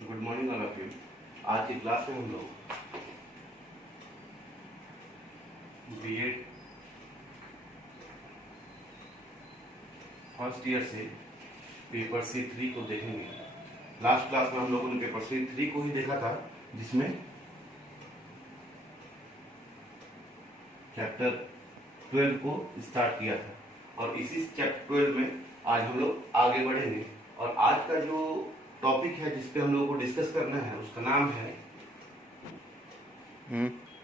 Good morning all of you. आज की class में हम लोग बीएड फर्स्ट ईयर से पेपर सी 3 को देखेंगे। लास्ट क्लास में हम लोगों ने पेपर सी 3 को ही देखा था, जिसमें चैप्टर 12 को स्टार्ट किया था, और इसी चैप्टर 12 में आज हम लोग आगे बढ़ेंगे। और आज का जो टॉपिक है जिसपे हम लोगों को डिस्कस करना है उसका नाम है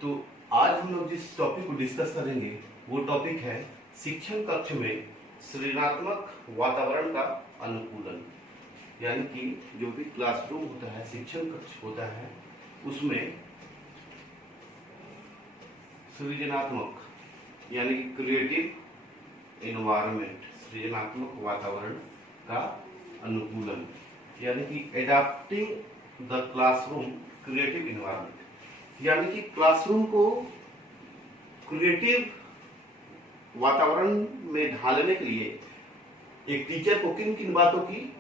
तो आज हम लोग जिस टॉपिक को डिस्कस करेंगे वो टॉपिक है शिक्षण कक्ष में सृजनात्मक वातावरण का अनुकूलन। यानी कि जो भी क्लासरूम होता है, शिक्षण कक्ष होता है, उसमें सृजनात्मक यानी कि क्रिएटिव एनवायरनमेंट, सृजनात्मक वातावरण का अनुकूलन, यानी कि adapting the classroom creative environment. यानी कि क्लासरूम को क्रिएटिव वातावरण में ढालने के लिए एक टीचर को किन किन बातों की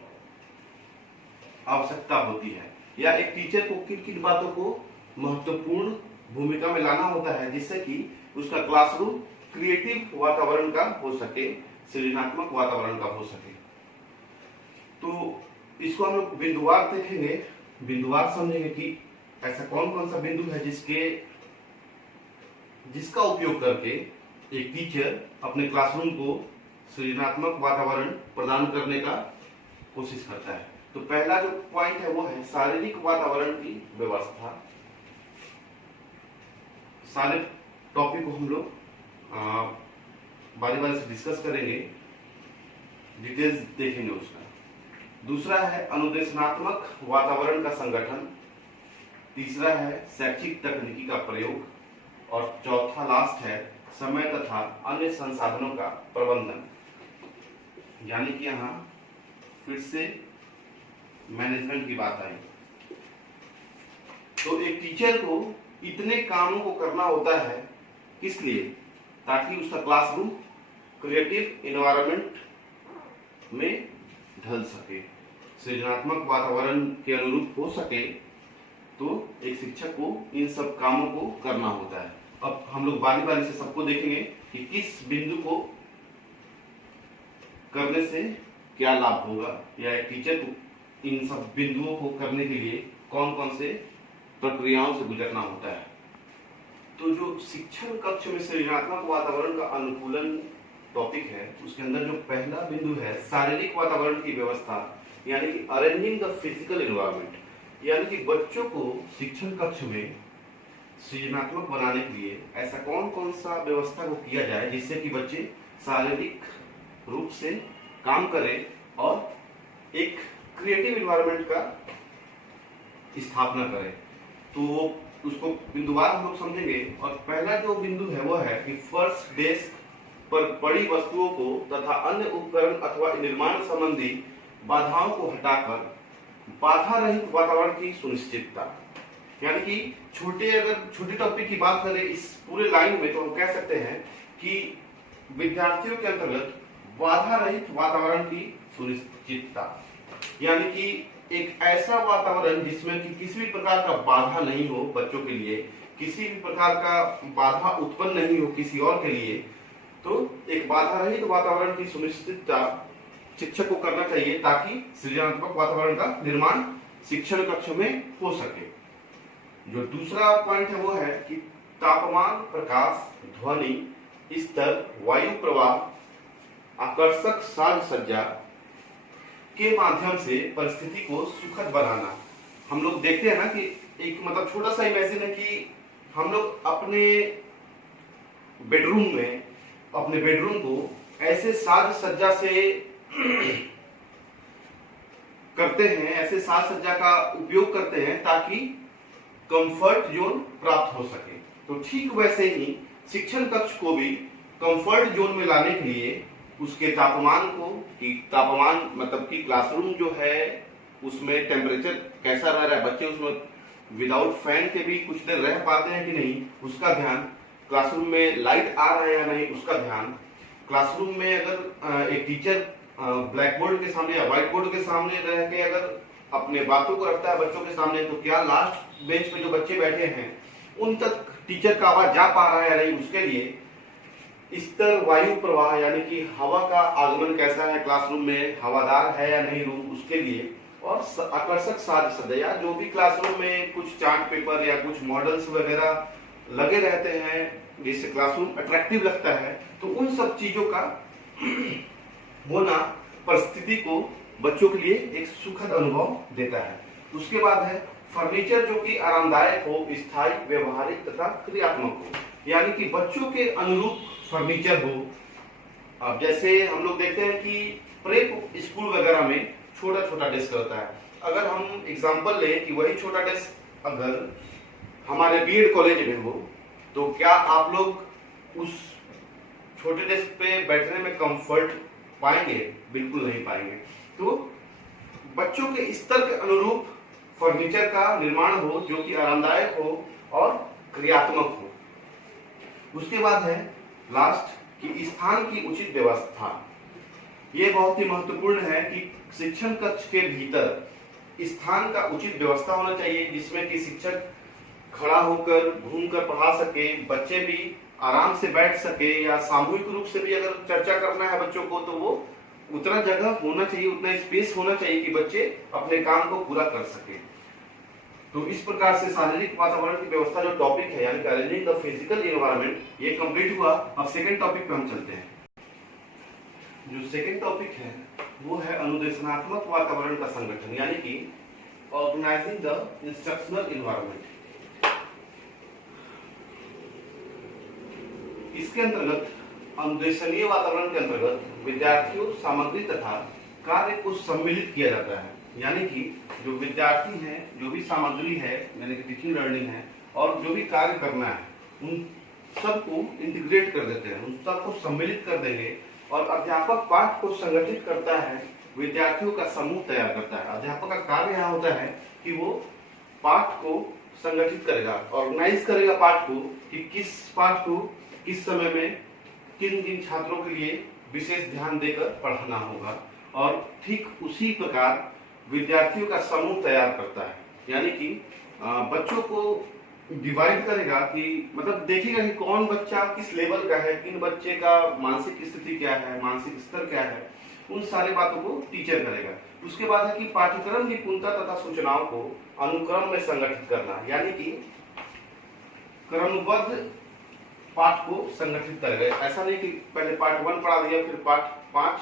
आवश्यकता होती है, या एक टीचर को किन किन बातों को महत्वपूर्ण भूमिका में लाना होता है, जिससे कि उसका क्लासरूम क्रिएटिव वातावरण का हो सके, सृजनात्मक वातावरण का हो सके। तो इसको हम लोग बिंदुवार देखेंगे, बिंदुवार समझेंगे कि ऐसा कौन कौन सा बिंदु है जिसका उपयोग करके एक टीचर अपने क्लासरूम को सृजनात्मक वातावरण प्रदान करने का कोशिश करता है। तो पहला जो पॉइंट है वो है शारीरिक वातावरण की व्यवस्था। सारे टॉपिक को हम लोग बारी बारी से डिस्कस करेंगे, डिटेल्स देखेंगे उसका। दूसरा है अनुदेशनात्मक वातावरण का संगठन। तीसरा है शैक्षिक तकनीकी का प्रयोग, और चौथा लास्ट है समय तथा अन्य संसाधनों का प्रबंधन। यानी कि यहाँ फिर से मैनेजमेंट की बात आई। तो एक टीचर को इतने कामों को करना होता है, किस लिए? ताकि उसका क्लासरूम क्रिएटिव एनवायरनमेंट में ढल सके, सृजनात्मक वातावरण के अनुरूप हो सके। तो एक शिक्षक को इन सब कामों को करना होता है। अब हम लोग बारी बारी से सबको देखेंगे कि किस बिंदु को करने से क्या लाभ होगा, या एक टीचर को इन सब बिंदुओं को करने के लिए कौन कौन से प्रक्रियाओं से गुजरना होता है। तो जो शिक्षण कक्ष में सृजनात्मक वातावरण का अनुकूलन टॉपिक है, उसके अंदर जो पहला बिंदु है शारीरिक वातावरण की व्यवस्था, यानी कि अरेंजिंग द फिजिकल एनवायरनमेंट। यानी कि बच्चों को शिक्षण कक्ष में सृजनात्मक बनाने के लिए ऐसा कौन कौन सा व्यवस्था को किया जाए जिससे कि बच्चे शारीरिक रूप से काम करें और एक क्रिएटिव एनवायरनमेंट का स्थापना करें। तो उसको बिंदुवार हम लोग समझेंगे। और पहला जो बिंदु है वो है कि फर्स्ट डेस्क पर पड़ी वस्तुओं को तथा अन्य उपकरण अथवा निर्माण संबंधी बाधाओं को हटाकर बाधा रहित वातावरण की सुनिश्चितता। यानी कि छोटे टॉपिक की बात करें इस पूरे लाइन में, तो हम कह सकते हैं कि विद्यार्थियों के अंतर्गत बाधा रहित वातावरण की सुनिश्चितता। यानी कि एक ऐसा वातावरण जिसमें कि किसी भी प्रकार का बाधा नहीं हो बच्चों के लिए, किसी भी प्रकार का बाधा उत्पन्न नहीं हो किसी और के लिए। तो एक बाधा रहित वातावरण की सुनिश्चितता शिक्षक को करना चाहिए, ताकि सृजनात्मक वातावरण का निर्माण शिक्षण कक्ष में हो सके। जो दूसरा पॉइंट है वो है कि तापमान, प्रकाश, ध्वनि स्तर, वायु प्रवाह, आकर्षक साज सज्जा के माध्यम से परिस्थिति को सुखद बनाना। हम लोग देखते हैं ना कि एक मतलब छोटा सा इमेजिन है कि हम लोग अपने बेडरूम को ऐसे साज सज्जा से करते हैं, ऐसे साज सज्जा का उपयोग करते हैं ताकि कंफर्ट जोन प्राप्त हो सके। तो ठीक वैसे ही शिक्षण कक्ष को भी कंफर्ट जोन में लाने के लिए उसके तापमान को, कि तापमान मतलब कि क्लासरूम जो है उसमें टेम्परेचर कैसा रह रहा है, बच्चे उसमें विदाउट फैन के भी कुछ देर रह पाते हैं कि नहीं, उसका ध्यान, क्लासरूम में लाइट आ रहा है या नहीं उसका ध्यान, क्लासरूम में अगर एक टीचर ब्लैक बोर्ड के सामने या व्हाइट बोर्ड के सामने रह के अगर अपने बातों को रखता है बच्चों के सामने, तो क्या लास्ट बेंच पे जो बच्चे बैठे हैं उन तक टीचर का आवाज जा पा रहा है या नहीं, उसके लिए स्तर वायु प्रवाह यानी कि हवा का आगमन कैसा है क्लासरूम में, हवादार है या नहीं रूम, उसके लिए, और आकर्षक साज सज्जा, जो भी क्लासरूम में कुछ चार्ट पेपर या कुछ मॉडल्स वगैरह लगे रहते हैं जिससे क्लासरूम अट्रैक्टिव लगता है, तो उन सब चीजों का होना परिस्थिति को बच्चों के लिए एक सुखद अनुभव देता है। उसके बाद है फर्नीचर जो कि आरामदायक हो, स्थायी, व्यवहारिक तथा क्रियात्मक हो, यानी कि बच्चों के अनुरूप फर्नीचर हो। अब जैसे हम लोग देखते हैं कि प्रेप स्कूल वगैरह में छोटा छोटा डेस्क रहता है, अगर हम एग्जांपल लें कि वही छोटा डेस्क अगर हमारे बीएड कॉलेज में हो, तो क्या आप लोग उस छोटे डेस्क पे बैठने में कंफर्ट पाएंगे? बिल्कुल नहीं पाएंगे। तो बच्चों के स्तर के अनुरूप फर्नीचर का निर्माण हो जो कि आरामदायक हो और क्रियात्मक हो। उसके बाद है लास्ट कि स्थान की उचित व्यवस्था। ये बहुत ही महत्वपूर्ण है कि शिक्षण कक्ष के भीतर स्थान का उचित व्यवस्था होना चाहिए जिसमें कि शिक्षक खड़ा होकर घूमकर पढ़ा सके, बच्चे भी आराम से बैठ सके, या सामूहिक रूप से भी अगर चर्चा करना है बच्चों को तो वो उतना जगह होना चाहिए, उतना स्पेस होना चाहिए कि बच्चे अपने काम को पूरा कर सके। तो इस प्रकार से शारीरिक वातावरण की व्यवस्था जो टॉपिक है यानी अरेंजिंग द फिजिकल एनवायरनमेंट, ये कंप्लीट हुआ। अब सेकंड टॉपिक पे हम चलते हैं। जो सेकंड टॉपिक है वो है अनुदेशनात्मक वातावरण का संगठन, यानी कि ऑर्गेनाइजिंग द इंस्ट्रक्शनल एनवायरनमेंट। इसके अंतर्गत अनुदेशनीय वातावरण के अंतर्गत विद्यार्थियों, सामग्री तथा कार्य को सम्मिलित किया जाता है, यानी कि जो विद्यार्थी हैं, जो भी सामग्री है यानी कि टीचिंग लर्निंग है और जो भी कार्य करना है उन सबको इंटीग्रेट कर देते हैं, उन सबको सम्मिलित कर देंगे। और अध्यापक पाठ को संगठित करता है, विद्यार्थियों का समूह तैयार करता है। अध्यापक का कार्य यहाँ होता है कि वो पाठ को संगठित करेगा, ऑर्गेनाइज करेगा पाठ को, कि किस पाठ को किस समय में किन किन छात्रों के लिए विशेष ध्यान देकर पढ़ाना होगा, और ठीक उसी प्रकार विद्यार्थियों का समूह तैयार करता है, यानी कि बच्चों को डिवाइड करेगा कि मतलब देखेगा कि कौन बच्चा किस लेवल का है, किन बच्चे का मानसिक स्थिति क्या है, मानसिक स्तर क्या है, उन सारे बातों को टीचर करेगा। उसके बाद है कि पाठ्यक्रम निपुणता तथा सूचनाओं को अनुक्रम में संगठित करना, यानी कि क्रमबद्ध पाठ को संगठित करेगा। ऐसा नहीं कि पहले पार्ट 1 पढ़ा दिया फिर पार्ट 5,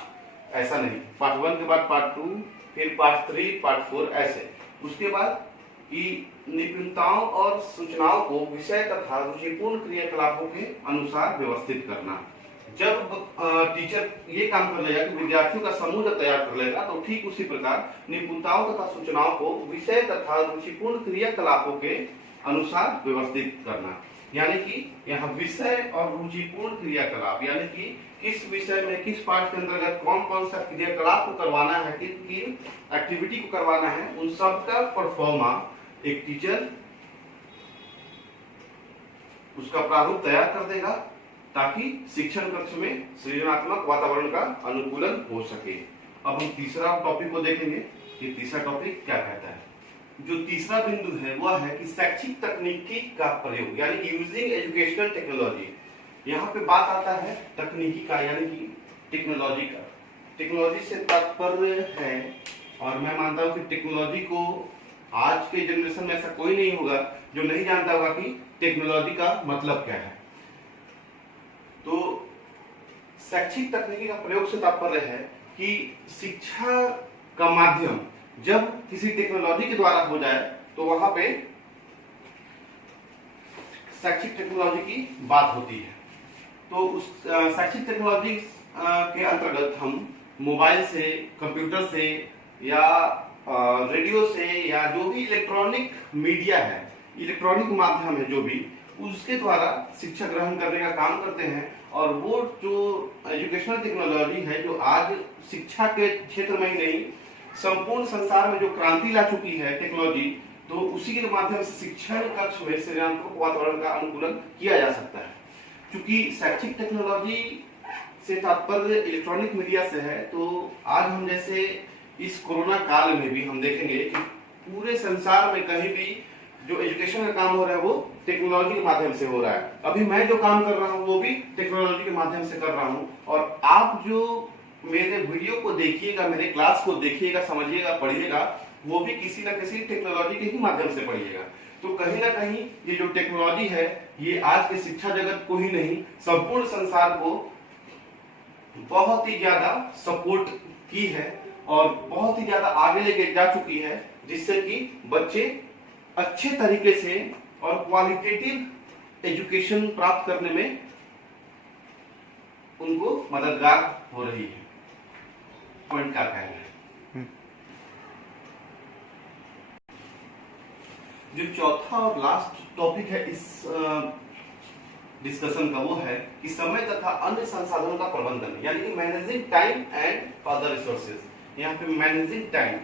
ऐसा नहीं, पार्ट 1 के बाद पार्ट 2, फिर पार्ट 3, पार्ट 4, ऐसे। उसके बाद कि निपुणताओं और सूचनाओं को विषय तथा रुचिपूर्ण क्रियाकलापों के अनुसार व्यवस्थित करना। जब टीचर ये काम कर लेगा कि विद्यार्थियों का समूह जब तैयार कर लेगा, तो ठीक उसी प्रकार निपुणताओं तथा सूचनाओं को विषय तथा रुचिपूर्ण क्रियाकलापों के अनुसार व्यवस्थित करना, यानी कि यहाँ विषय और रुचिपूर्ण क्रियाकलाप, यानी कि किस विषय में किस पाठ के अंतर्गत कौन कौन सा क्रियाकलाप को करवाना है, किन किन एक्टिविटी को करवाना है, उन सब का परफॉर्मा एक टीचर उसका प्रारूप तैयार कर देगा ताकि शिक्षण कक्ष में सृजनात्मक वातावरण का अनुकूलन हो सके। अब हम तीसरा टॉपिक को देखेंगे कि तीसरा टॉपिक क्या कहता है। जो तीसरा बिंदु है वह है कि शैक्षिक तकनीकी का प्रयोग, यानी कि यूजिंग एजुकेशनल टेक्नोलॉजी। यहाँ पे बात आता है तकनीकी का, यानी कि टेक्नोलॉजी का। टेक्नोलॉजी से तात्पर्य है, और मैं मानता हूँ कि टेक्नोलॉजी को आज के जनरेशन में ऐसा कोई नहीं होगा जो नहीं जानता होगा कि टेक्नोलॉजी का मतलब क्या है। तो शैक्षिक तकनीकी का प्रयोग से तात्पर्य है कि शिक्षा का माध्यम जब किसी टेक्नोलॉजी के द्वारा हो जाए तो वहां पे शैक्षिक टेक्नोलॉजी की बात होती है। तो उस शैक्षिक टेक्नोलॉजी के अंतर्गत हम मोबाइल से, कंप्यूटर से या रेडियो से या जो भी इलेक्ट्रॉनिक मीडिया है, इलेक्ट्रॉनिक माध्यम है जो भी, उसके द्वारा शिक्षा ग्रहण करने का काम करते हैं। और वो जो एजुकेशनल टेक्नोलॉजी है जो आज शिक्षा के क्षेत्र में ही नहीं संपूर्ण संसार में जो क्रांति ला चुकी है टेक्नोलॉजी, तो उसी के माध्यम से शिक्षण कक्ष में सृजनात्मक वातावरण का अनुकूलन किया जा सकता है। क्योंकि शैक्षिक टेक्नोलॉजी से तात्पर्य इलेक्ट्रॉनिक मीडिया से है, तो आज हम जैसे इस कोरोना काल में भी हम देखेंगे कि पूरे संसार में कहीं भी जो एजुकेशन का काम हो रहा है वो टेक्नोलॉजी के माध्यम से हो रहा है। अभी मैं जो काम कर रहा हूँ वो भी टेक्नोलॉजी के माध्यम से कर रहा हूँ, और आप जो मेरे वीडियो को देखिएगा, मेरे क्लास को देखिएगा, समझिएगा, पढ़िएगा, वो भी किसी न किसी टेक्नोलॉजी के ही माध्यम से पढ़िएगा। तो कहीं ना कहीं ये जो टेक्नोलॉजी है ये आज के शिक्षा जगत को ही नहीं, संपूर्ण संसार को बहुत ही ज्यादा सपोर्ट की है और बहुत ही ज्यादा आगे लेके जा चुकी है, जिससे कि बच्चे अच्छे तरीके से और क्वालिटेटिव एजुकेशन प्राप्त करने में उनको मददगार हो रही है। पॉइंट क्या कहना है? जो चौथा और लास्ट टॉपिक है इस डिस्कशन का वो है कि समय तथा अन्य संसाधनों का प्रबंधन, यानी कि managing time and other resources. यहाँ पे मैनेजिंग टाइम,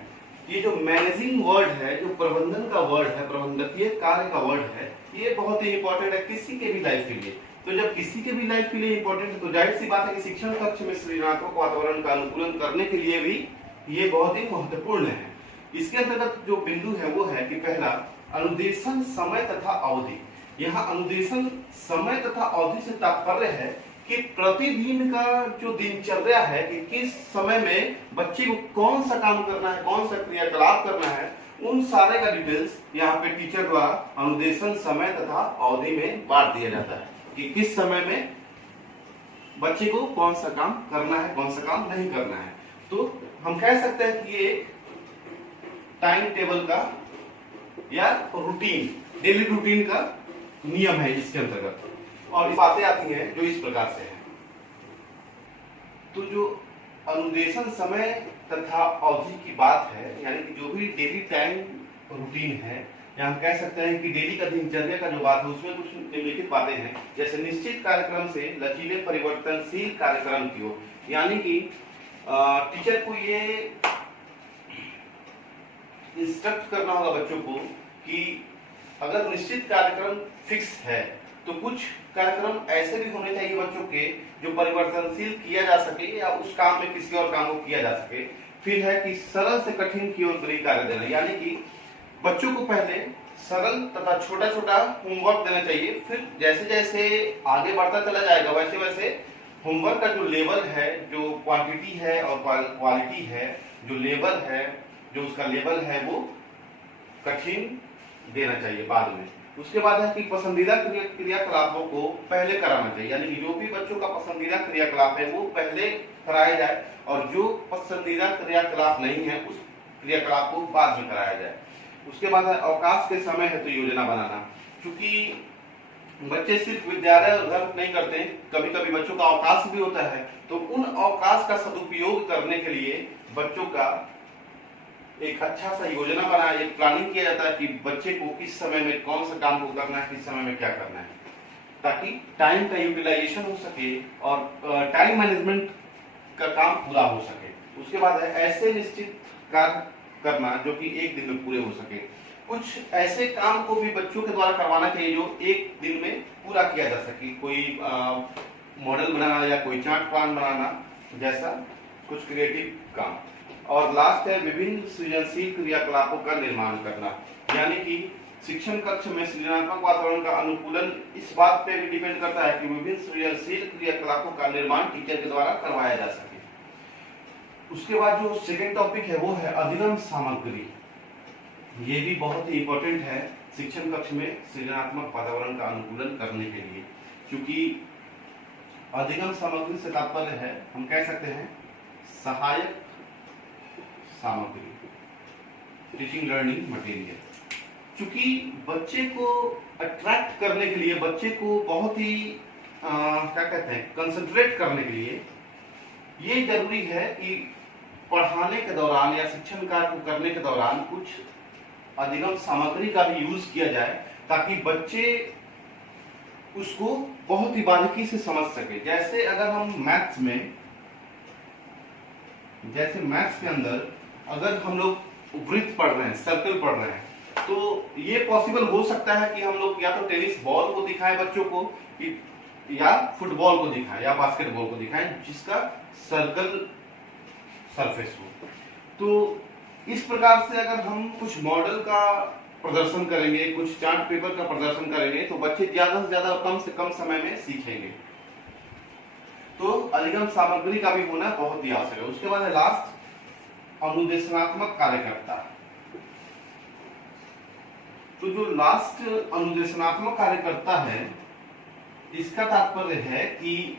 ये जो मैनेजिंग वर्ड है, जो प्रबंधन का वर्ड है, प्रबंधकीय कार्य का वर्ड है, ये बहुत ही इंपॉर्टेंट है किसी के भी लाइफ के लिए। तो जब किसी के भी लाइफ के लिए इंपॉर्टेंट है तो जाहिर सी बात है कि शिक्षण कक्ष में सृजनात्मक वातावरण का अनुकूलन करने के लिए भी ये बहुत ही महत्वपूर्ण है। इसके अंतर्गत जो बिंदु है वो है कि पहला, अनुदेशन समय तथा अवधि। यहाँ अनुदेशन समय तथा अवधि से तात्पर्य है कि प्रतिदिन का जो दिनचर्या है कि किस समय में बच्चे को कौन सा काम करना है, कौन सा क्रियाकलाप करना है, उन सारे का डिटेल्स यहाँ पे टीचर द्वारा अनुदेशन समय तथा अवधि में बांट दिया जाता है कि किस समय में बच्चे को कौन सा काम करना है, कौन सा काम नहीं करना है। तो हम कह सकते हैं कि ये टाइम टेबल का या रूटीन, डेली रूटीन का नियम है इसके अंतर्गत, और बातें आती हैं जो इस प्रकार से है। तो जो अनुदेशन समय तथा अवधि की बात है, यानी कि जो भी डेली टाइम रूटीन है, या हम कह सकते हैं कि डेली का दिनचर्या का जो बात है उसमें कुछ निम्नलिखित बातें हैं, जैसे निश्चित कार्यक्रम से लचीले परिवर्तनशील कार्यक्रम की ओर, यानी कि टीचर को ये इंस्ट्रक्ट करना होगा बच्चों को कि अगर निश्चित कार्यक्रम फिक्स है तो कुछ कार्यक्रम ऐसे भी होने चाहिए बच्चों के जो परिवर्तनशील किया जा सके या उस काम में किसी और काम को किया जा सके। फिर है कि सरल से कठिन की ओर गृह कार्य देना, यानी कि बच्चों को पहले सरल तथा छोटा छोटा होमवर्क देना चाहिए, फिर जैसे जैसे आगे बढ़ता चला जाएगा वैसे वैसे होमवर्क का जो लेवल है, जो क्वांटिटी है और क्वालिटी है, जो लेवल है, जो उसका लेवल है वो कठिन देना चाहिए बाद में। उसके बाद है कि पसंदीदा क्रियाकलापों को पहले कराना चाहिए, यानी कि जो भी बच्चों का पसंदीदा क्रियाकलाप है वो पहले कराया जाए और जो पसंदीदा क्रियाकलाप नहीं है उस क्रियाकलाप को बाद में कराया जाए। उसके बाद है अवकाश के समय हेतु योजना बनाना, क्योंकि बच्चे सिर्फ विद्यालय और घर नहीं करते, कभी कभी बच्चों का अवकाश भी होता है, तो उन अवकाश का सदुपयोग करने के लिए बच्चों का एक अच्छा सा योजना बनाया, एक प्लानिंग किया जाता है कि बच्चे को किस समय में कौन सा काम को करना है, किस समय में क्या करना है, ताकि टाइम का यूटिलाइजेशन हो सके और टाइम मैनेजमेंट का काम पूरा हो सके। उसके बाद है ऐसे निश्चित कार्य करना जो कि एक दिन में पूरे हो सके। कुछ ऐसे काम को भी बच्चों के द्वारा करवाना चाहिए जो एक दिन में पूरा किया जा सके, कोई मॉडल बनाना या कोई चार्ट प्लान बनाना जैसा कुछ क्रिएटिव काम। और लास्ट है विभिन्न सृजनशील क्रियाकलापों का निर्माण करना, यानी कि शिक्षण कक्ष में सृजनात्मक वातावरण का अनुकूलन इस बात पे भी डिपेंड करता है कि विभिन्न सृजनशील क्रियाकलापों का निर्माण टीचर के द्वारा करवाया जा सके। उसके बाद जो सेकेंड टॉपिक है वो है अधिगम सामग्री। ये भी बहुत ही इंपॉर्टेंट है शिक्षण कक्ष में सृजनात्मक वातावरण का अनुकूलन करने के लिए, क्योंकि अधिगम सामग्री से तात्पर्य है, हम कह सकते हैं सहायक सामग्री, टीचिंग लर्निंग मटेरियल। क्योंकि बच्चे को अट्रैक्ट करने के लिए, बच्चे को बहुत ही क्या कहते हैं कंसंट्रेट करने के लिए ये जरूरी है कि पढ़ाने के दौरान या शिक्षण कार्य को करने के दौरान कुछ अधिगम सामग्री का भी यूज किया जाए, ताकि बच्चे उसको बहुत ही बारीकी से समझ सके। जैसे अगर हम मैथ्स में, जैसे मैथ्स के अंदर अगर हम लोग वृत्त पढ़ रहे हैं, सर्कल पढ़ रहे हैं, तो ये पॉसिबल हो सकता है कि हम लोग या तो टेनिस बॉल को दिखाएं बच्चों को, या फुटबॉल को दिखाएं या बास्केटबॉल को दिखाएं जिसका सर्कल सरफेस हो। तो इस प्रकार से अगर हम कुछ मॉडल का प्रदर्शन करेंगे, कुछ चार्ट पेपर का प्रदर्शन करेंगे, तो बच्चे ज्यादा से ज्यादा कम से कम समय में सीखेंगे। तो अधिगम सामग्री का भी होना बहुत ही आवश्यक है। उसके बाद है लास्ट, अनुदेशनात्मक कार्यकर्ता। तो जो लास्ट अनुदेशनात्मक कार्यकर्ता है, इसका तात्पर्य है कि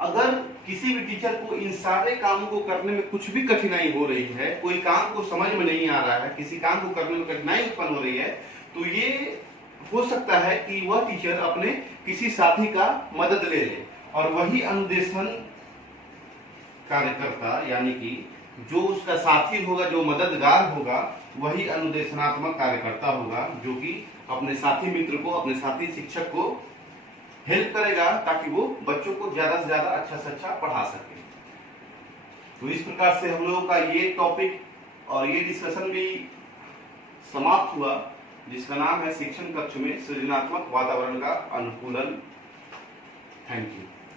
अगर किसी भी टीचर को इन सारे कामों को करने में कुछ भी कठिनाई हो रही है, कोई काम को समझ में नहीं आ रहा है, किसी काम को करने में कठिनाई उत्पन्न हो रही है, तो ये हो सकता है कि वह टीचर अपने किसी साथी का मदद ले ले, और वही अनुदेशन कार्यकर्ता यानी कि जो उसका साथी होगा, जो मददगार होगा, वही अनुदेशनात्मक कार्यकर्ता होगा, जो कि अपने साथी मित्र को, अपने साथी शिक्षक को हेल्प करेगा ताकि वो बच्चों को ज्यादा से ज्यादा अच्छा से अच्छा पढ़ा सके। तो इस प्रकार से हम लोगों का ये टॉपिक और ये डिस्कशन भी समाप्त हुआ, जिसका नाम है शिक्षण कक्ष में सृजनात्मक वातावरण का अनुकूलन। Thank you.